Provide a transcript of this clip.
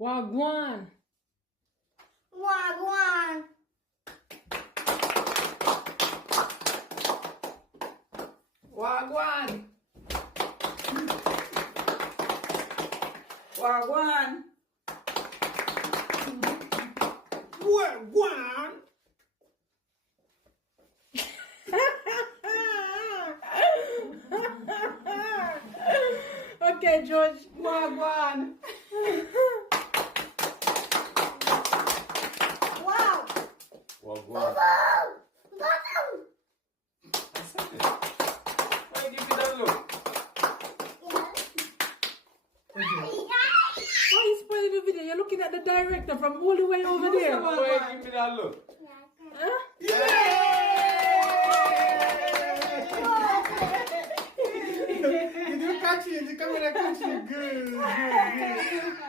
Wagwan. Wagwan. Wagwan. Wagwan. Wagwan. Okay, George. Wagwan. Wow. Wagwan. I said it. Why give me that look? Why you spoiling the video? You're looking at the director from all the way over there. Why give me that look? Huh? Did you catch it? The camera catch it. Good.